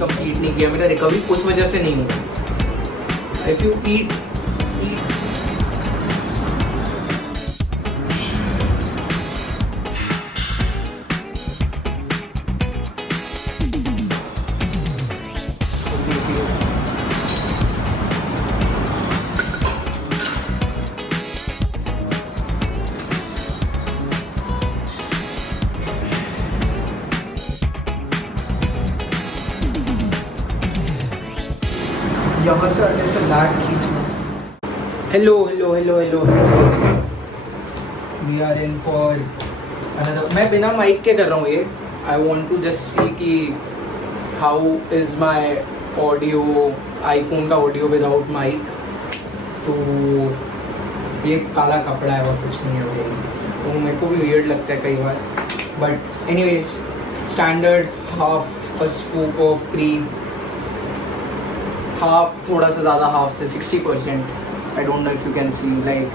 Complete नहीं किया, मेरा रिकवरी उस वजह से नहीं हुआ। इफ़ यू ईट यहाँ से जैसे लाट खींचना। Hello hello hello hello hello, we are in for another. मैं बिना माइक के कर रहा हूँ ये। I want to just see कि how is my audio, iPhone का ऑडियो विदाउट माइक। तो ये काला कपड़ा है और कुछ नहीं है भाई, तो मेरे को भी वियर्ड लगता है कई बार। But anyways, standard half a scoop of cream, half, थोड़ा सा ज़्यादा हाफ से 60%। I don't know if you can see, like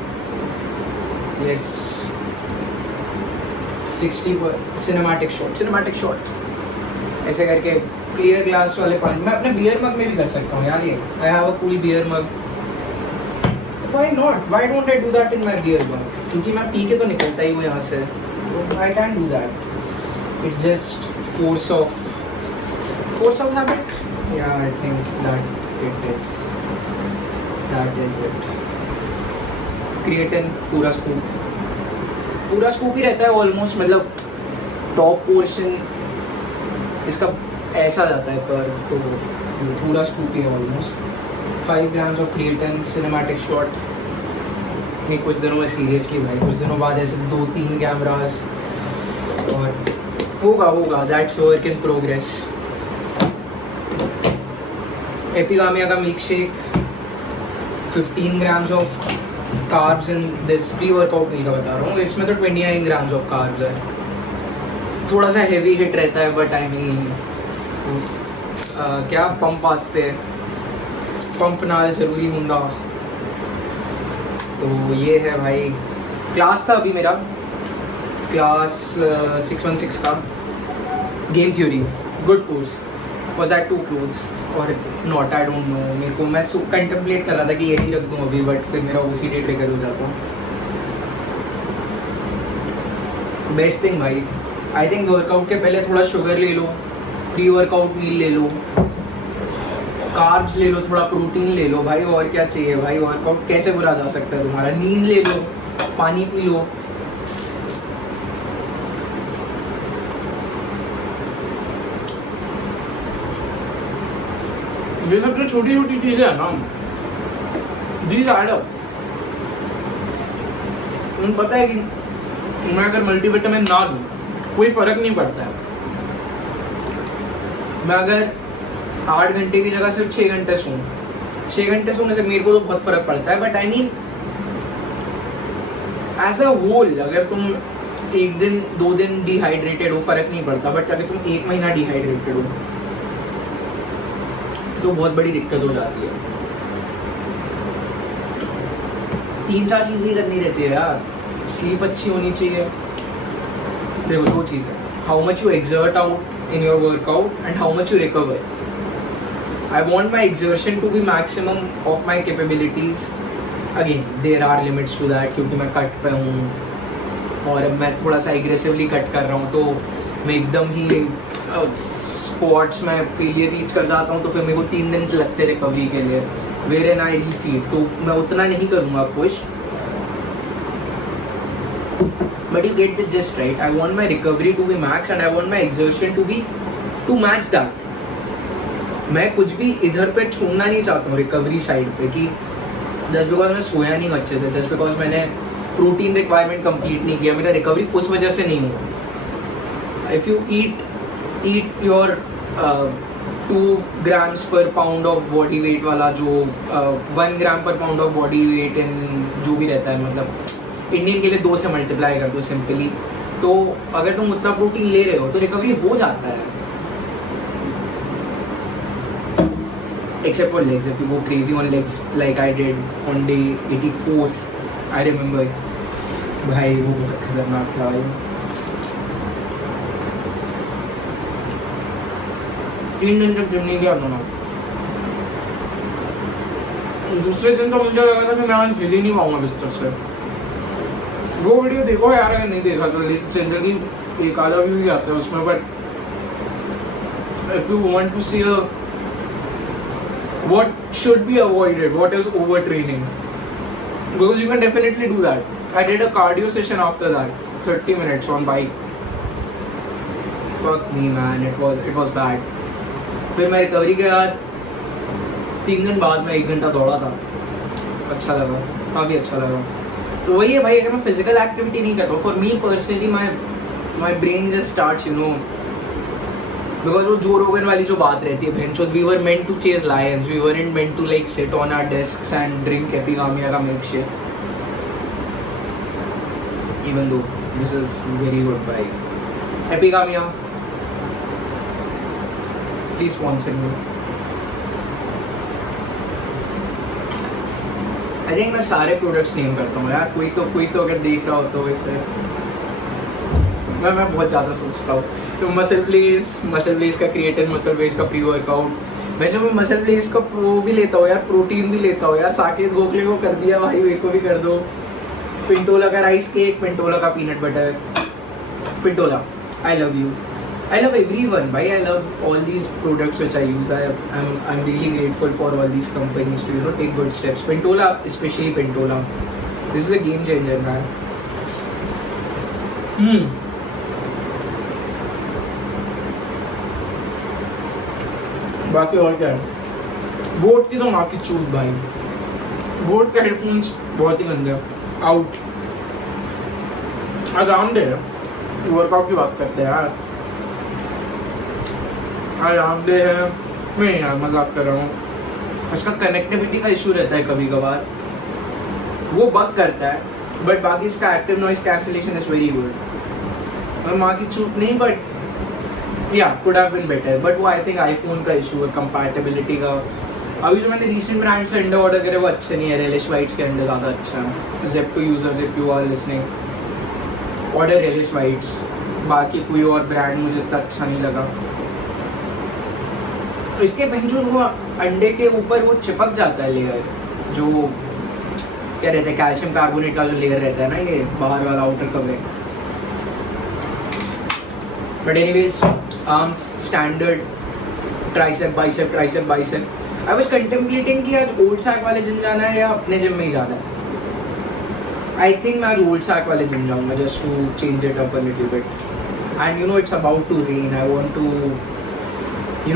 yes 60 cinematic shot ऐसे करके क्लियर ग्लास वाले पानी। मैं अपने बियर मग में भी कर सकता हूँ यार ये। I have a cool beer mug, why not, why don't I do that in my beer mug? क्योंकि मैं पी के तो निकलता ही हूँ यहाँ से, I can do that. It's just force of habit. या I think that it is, that is it। Creatine पूरा स्कूप ही रहता है ऑलमोस्ट, मतलब टॉप पोर्शन इसका ऐसा जाता है कर्व, तो पूरा स्कूप ही है almost. 5 grams of creatine, cinematic shot. नहीं, कुछ दिनों में सीरियसली भाई, कुछ दिनों बाद ऐसे 2-3 कैमरास, और होगा that's work in progress. Epigamia का milkshake, 15 grams of carbs in this. Pre workout meal का बता रहा हूँ, इसमें तो 29 ग्राम्स ऑफ कार्ब्स है। थोड़ा सा हेवी हिट रहता है, बट आई मीन क्या पंप वास्ते पंप नाल जरूरी होंदा। तो ये है भाई। क्लास था अभी मेरा, क्लास 616 का, game theory, good course. Was that too close और नॉट, आई डोंट नो। मेरे को, मैं कंटेम्पलेट कर रहा था कि यही रख दूँ अभी, बट फिर मेरा OCD ट्रिगर हो जाता। बेस्ट थिंग भाई, आई थिंक वर्कआउट के पहले थोड़ा शुगर ले लो, प्री वर्कआउट मील ले लो, कार्ब्स ले लो, थोड़ा प्रोटीन ले लो भाई, और क्या चाहिए भाई? वर्कआउट कैसे बुरा जा सकता है तुम्हारा? नींद ले लो, पानी पी लो। ये सब जो छोटी छोटी चीजें है ना, दीज ऐड अप। तुम्हें पता है कि मैं अगर मल्टीविटामिन ना लूँ कोई फर्क नहीं पड़ता है। मैं अगर 8 घंटे की जगह सिर्फ 6 घंटे सोऊं, 6 घंटे सोने से मेरे को तो बहुत फर्क पड़ता है। But I mean as a whole, अगर तुम 1 दिन 2 दिन डिहाइड्रेटेड हो फर्क नहीं पड़ता, बट अगर तुम 1 महीना डिहाइड्रेटेड हो तो बहुत बड़ी दिक्कत हो जाती है। 3-4 चीज़ें ही करनी रहती है यार। स्लीप अच्छी होनी चाहिए। देखो 2 चीज़ें, how much you exert out in your workout and how much you recover. I want my exertion to be maximum of my capabilities. Again there are limits to that, क्योंकि मैं कट पे हूँ और मैं थोड़ा सा एग्रेसिवली कट कर रहा हूँ, तो मैं एकदम ही स्पॉट्स में फेलियर रीच कर जाता हूँ, तो फिर मेरे को 3 दिन लगते रिकवरी के लिए। वेर एन आई रीफीड, तो मैं उतना नहीं करूँगा push, but you get the just right. I want my recovery to be max and I want my exertion to match that. मैं कुछ भी इधर पे छोड़ना नहीं चाहता हूँ रिकवरी साइड पे, कि जस्ट बिकॉज मैं सोया नहीं अच्छे से, जस्ट बिकॉज मैंने प्रोटीन रिक्वायरमेंट कंप्लीट नहीं किया, मेरा रिकवरी उस वजह से नहीं हुआ। If you eat your 2 grams पर पाउंड ऑफ बॉडी वेट वाला, जो 1 ग्राम पर पाउंड ऑफ बॉडी वेट इन जो भी रहता है, मतलब इंडियन के लिए 2 से मल्टीप्लाई कर दो सिंपली, तो अगर तुम उतना प्रोटीन ले रहे हो तो रिकवरी हो जाता है। except for legs, if you go crazy on legs like I did on day 84, I remember, भाई वो बहुत खतरनाक था भाई। 3 दिन तक जिम नहीं किया था ना। दूसरे दिन तो मुझे लगा था कि मैं आज हिल ही नहीं पाऊंगा बिस्तर से। वो वीडियो देखो यार, अगर नहीं देखा तो जिंदगी एक आधा व्यू ही आता है उसमें। But if you want to see what should be avoided, what is overtraining, because you can definitely do that. I did a cardio session after that, 30 minutes on bike. Fuck me man, it was bad. फिर मैं recovery के बाद 3 दिन बाद मैं 1 घंटा दौड़ा था, अच्छा लगा, काफ़ी अच्छा लगा। तो वही है भाई, अगर मैं फिजिकल एक्टिविटी नहीं करता हूँ, for me personally my brain just starts because वो जो रोगन वाली जो बात रहती है, भैंचोद we were meant to chase lions, we weren't meant to like sit on our desks and drink Epigamia का milkshake, even though this is very good by Epigamia, please sponsor me. I think मैं सारे products name करता हूँ यार, कोई तो अगर देख रहा हो तो वैसे मैं बहुत ज़्यादा सोचता हूँ। तो मसल ब्लेज का क्रिएटिन, मसल ब्लेज का प्री वर्कआउट, मैं जो मसल ब्लेज का वो भी लेता हूँ यार, प्रोटीन भी लेता हूँ यार। साकेत गोखले को कर दिया भाई, वे को भी कर दो। पिंटोला का राइस केक, पिंटोला का peanut butter, Pintola I love you, I love everyone, bhai. I love all these products which I use. I'm really grateful for all these companies to take good steps. Pentola, especially Pentola, this is a game changer, man. बाकी और क्या है, boat की तो माँ की चूत भाई, boat के हेडफोन्स बहुत ही गंदे, आउट। आज आम डे वर्कआउट की बात करते हैं यार, आज आम डे है, मैं यार मजाक कर रहा हूँ। इसका कनेक्टिविटी का इशू रहता है कभी कभार, वो बग करता है, बट बाकी इसका active noise cancellation is very good. माँ की चूत नहीं, but yeah could have been better, but वो आई थिंक आईफोन का इशू है, कंपैटिबिलिटी का। अभी जो मैंने रिसेंट ब्रांड से अंडे ऑर्डर करे वो अच्छे नहीं है, रेलिश वाइट्स के अंडे ज़्यादा अच्छा है। Zepto users if you are listening, order Relish whites, बाकी कोई और ब्रांड मुझे इतना अच्छा नहीं लगा। इसके जो वो अंडे के ऊपर वो चिपक जाता है लेयर, जो क्या रहता है कैल्शियम कार्बोनेट का जो लेयर रहता है ना, ये बाहर वाला outer covering. But anyways, arms standard, tricep bicep, tricep bicep. I was contemplating कि आज ओल्ड सैक वाले जिम जाना है या अपने जिम में ही जाना है। आई थिंक मैं आज ओल्ड सैक वाले जिम जाऊँगा, just to change it up a little bit. And it's about to rain, I want to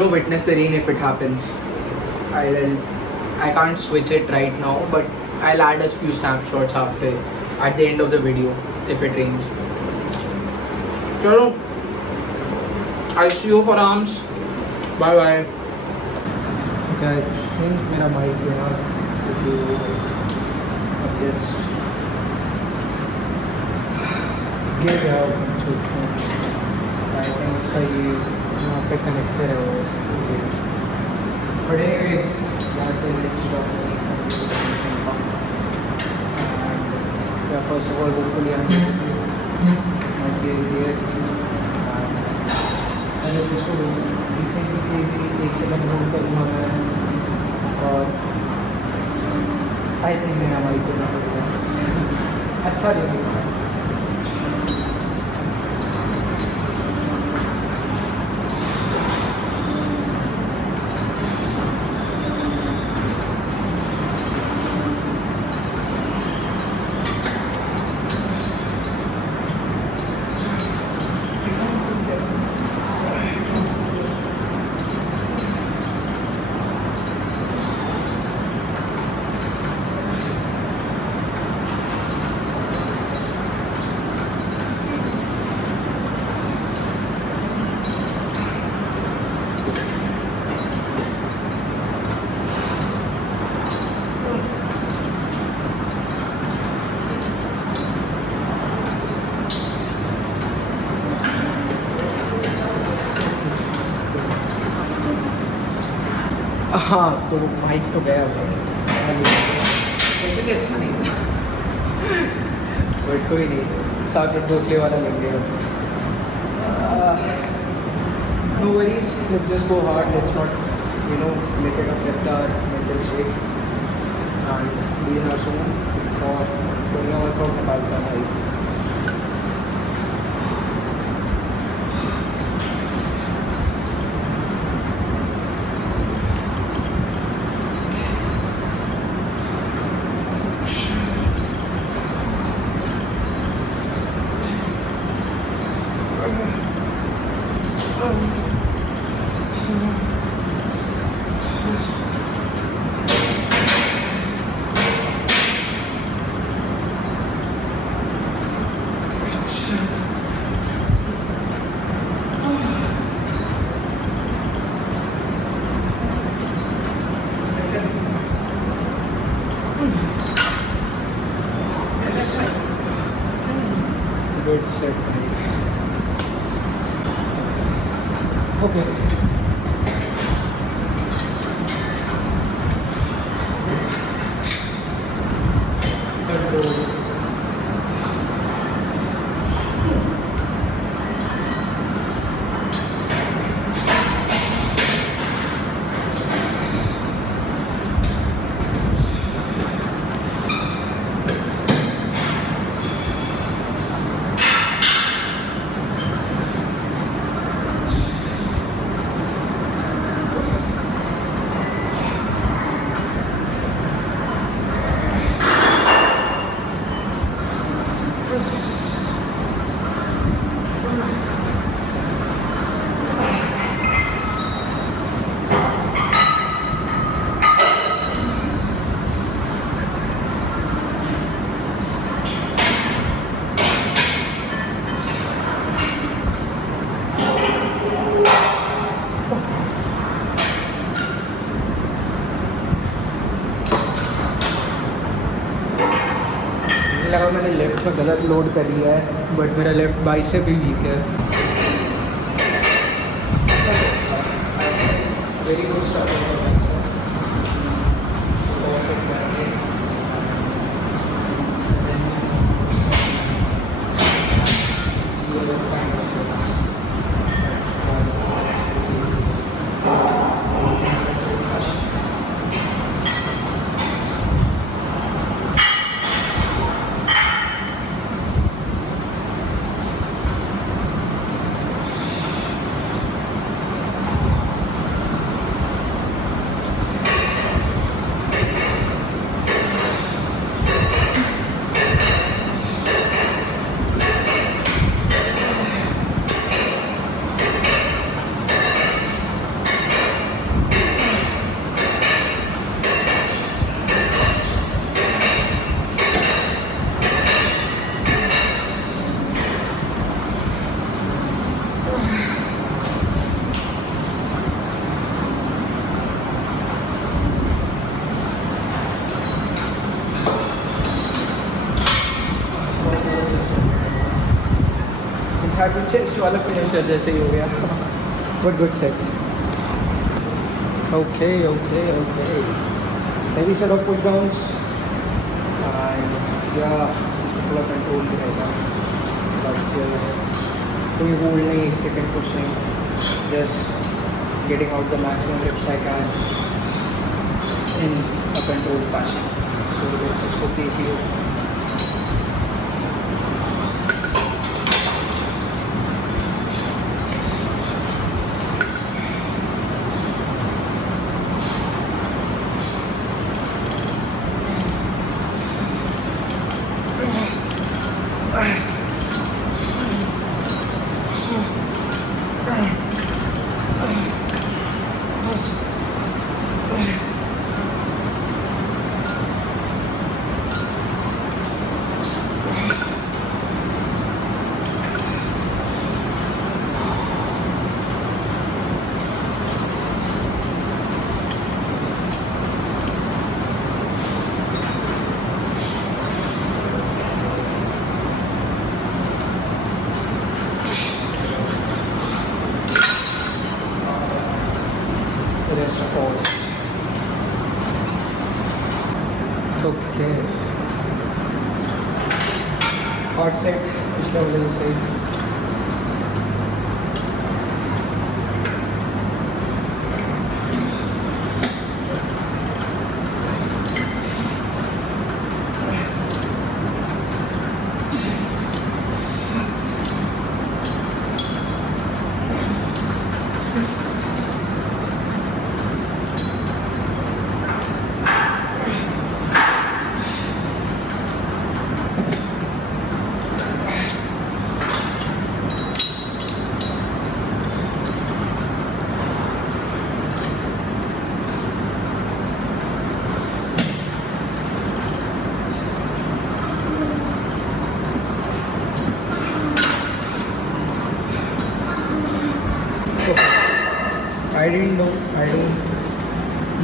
witness the rain if it happens. I can't switch it right now, but I'll add a few snapshots at the end of the video if it rains. Chalo, I'll see you for arms. Bye bye. Okay, I think मेरा mic है यार, क्योंकि अब just गिर गया छूट से। I think उसका ये यहाँ पे कनेक्टेड है वो। But anyways, first of all hopefully इसको रिसेंटली एक सेकंड होल्ड पर घुमाना है, और आई थिंक मैंने हमारी जगह अच्छा लगेगा। हाँ, तो माइक तो गया वैसे भी अच्छा नहीं बट कोई नहीं, साकेत गोखले वाला लेंगे। no worries. Let's just go hard. Let's not, let it affect our mental state. And be in our zone. और बढ़िया वर्कआउट निकालता है भाई. Good set. Okay. Control. लगा मैंने लेफ़्ट में गलत लोड कर लिया है, बट मेरा लेफ़्ट बाइसेप भी वीक है. Very good start. चेस्ट वाला फिनिशर जैसे ही हो गया. But good set. Okay okay okay. Heavy set of push downs and या इसमें थोड़ा कंट्रोल भी रहेगा. बट कोई होल्ड नहीं, 1 सेकेंड कुछ नहीं. Just getting out the maximum reps I can in a control fashion. So let's इसको पेसी हो. Rest pause. Okay. Hot set, पिछला वाले से.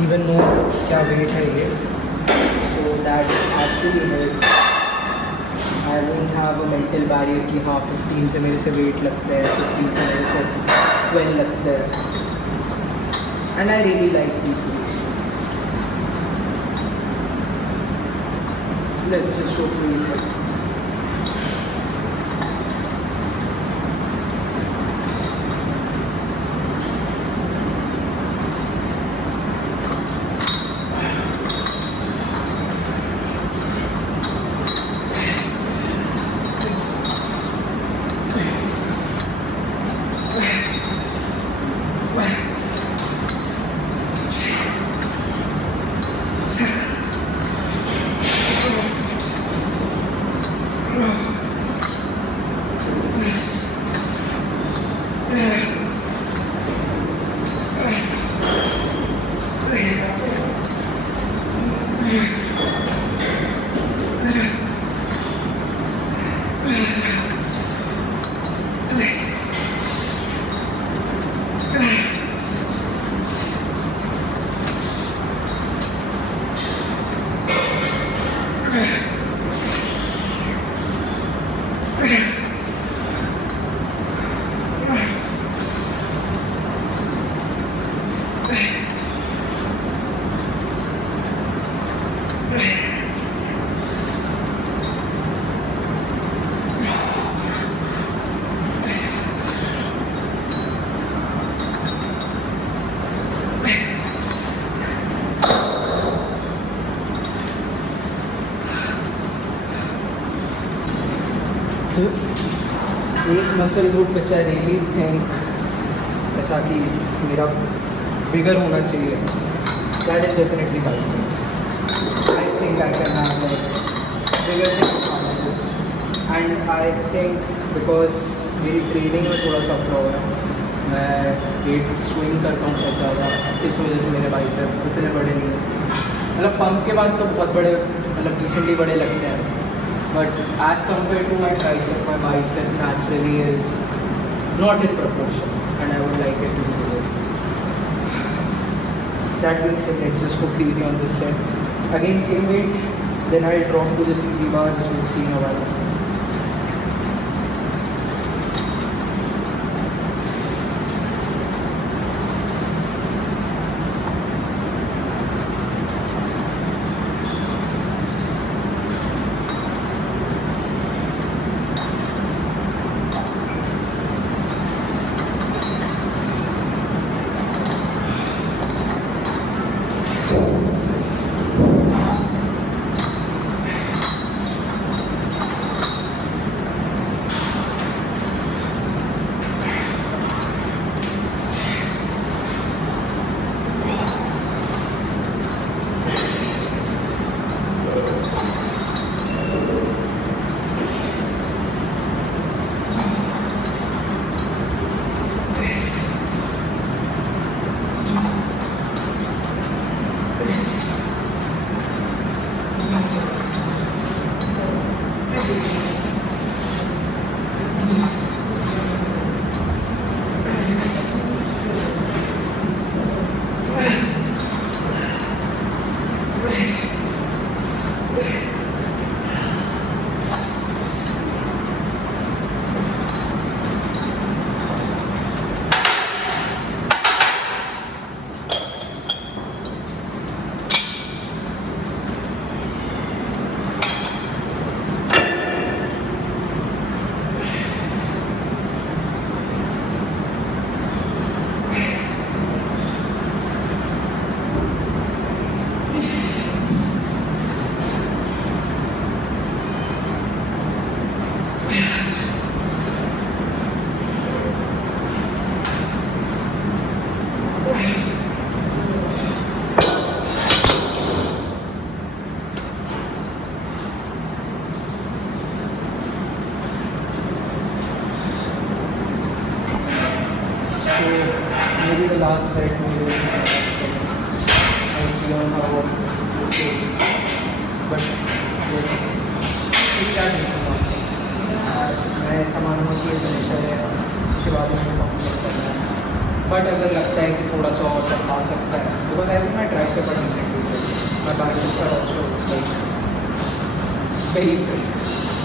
even know क्या weight है ये, so that actually helps. I won't have a mental barrier कि हाँ 15 से मेरे से weight लगता है, 15 से मेरे सिर्फ 12 लगता है. And I really like these weights. Let's just go to reset. एक muscle group which I really think ऐसा कि मेरा बिगर होना चाहिए, that is definitely bicep. I think I can have like bigger set of biceps, and I think because मेरी training में थोड़ा सा फ्लॉ है, मैं वेट स्विंग करता हूँ बहुत ज़्यादा, इस वजह से मेरे बाइसेप उतने बड़े नहीं होते. मतलब पंप के बाद तो बहुत बड़े, मतलब डिसेंटली बड़े लगते हैं, but as compared to my tricep, my bicep naturally is not in proportion, and I would like it to be bigger. That being said, let's just go crazy on this set. Again, same weight, then I'll drop to this easy bar, which you'll see in a while. because I think my triceps are decent. My biceps are also like very fit.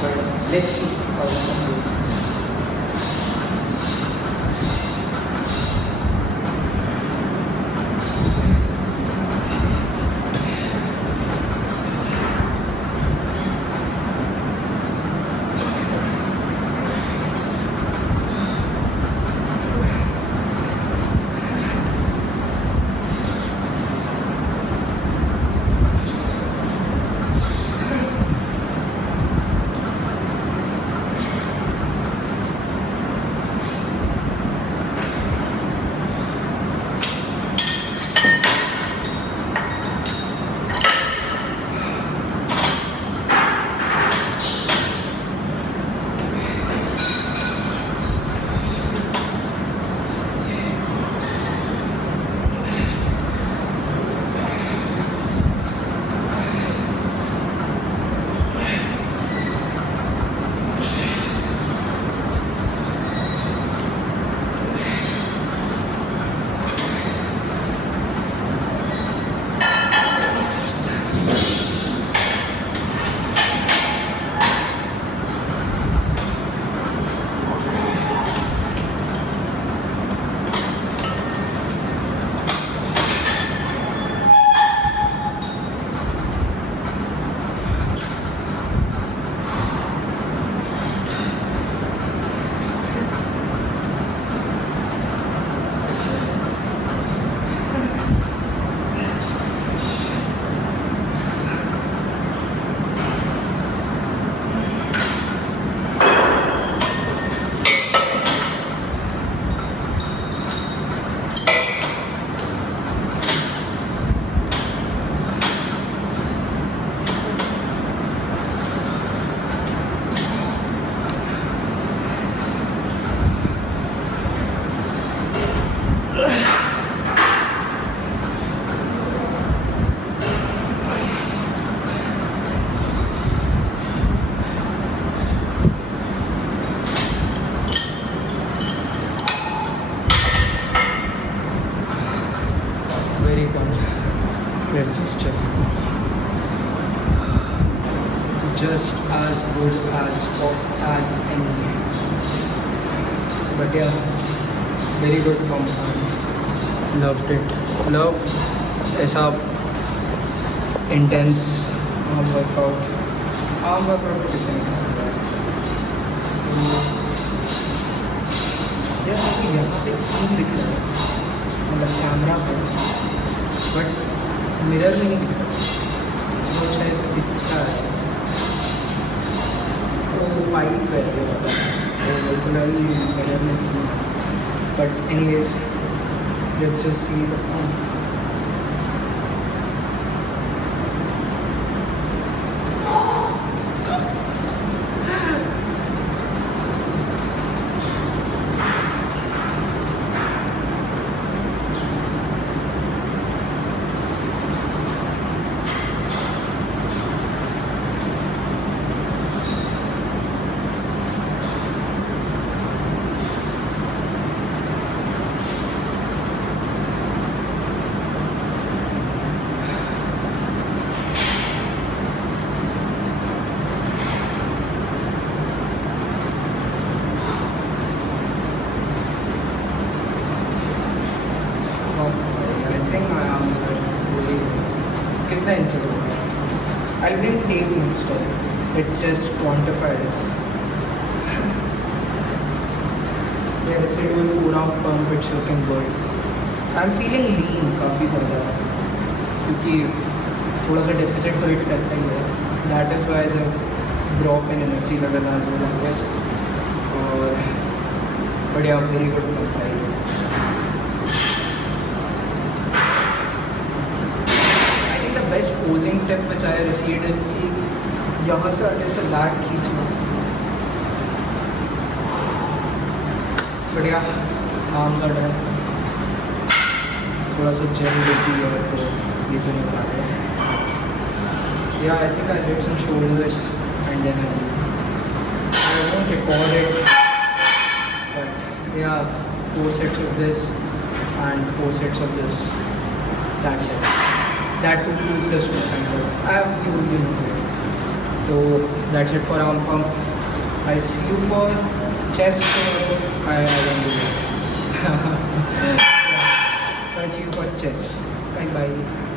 But let's see how this one goes. Very good. Let's just check. Just as good as pop as any. But yeah, very good compound. Loved it. Love ऐसा intense arm workout. Arm workout को किसी नहीं कर सकता है. यार अभी यहाँ पे एक सीन दिख रहा है मतलब कैमरा पे बट मिरर में नहीं दिख रहा वो शायद इसका है तो वाइट करके होता है तो बिल्कुल ही मिरर में सीन है but anyways let's just see the कितना इंचेस होगा I didn't take next time let's just quantify this yeah residual 4 hour pump it's looking good I'm feeling lean काफ़ी ज़्यादा क्योंकि थोड़ा सा डेफिसिट तो हिट करता ही है that is why the drop in energy level as well I guess और बढ़िया वेरी गुड पम्प है best posing tip which I received is कि यहाँ से आगे से लैट खींचना बढ़िया आर्म्स आउट है थोड़ा सा जेल जैसी है तो ये तो नहीं पा रहे yeah I think I did some shoulders and then I won't record it but yeah 4 sets of this and 4 sets of this That's it. That took 2 plus 2 kind of. You will be into it. So that's it for arm pump. I'll see you for chest. I don't do this. Yeah. So I'll see you for chest. Bye bye.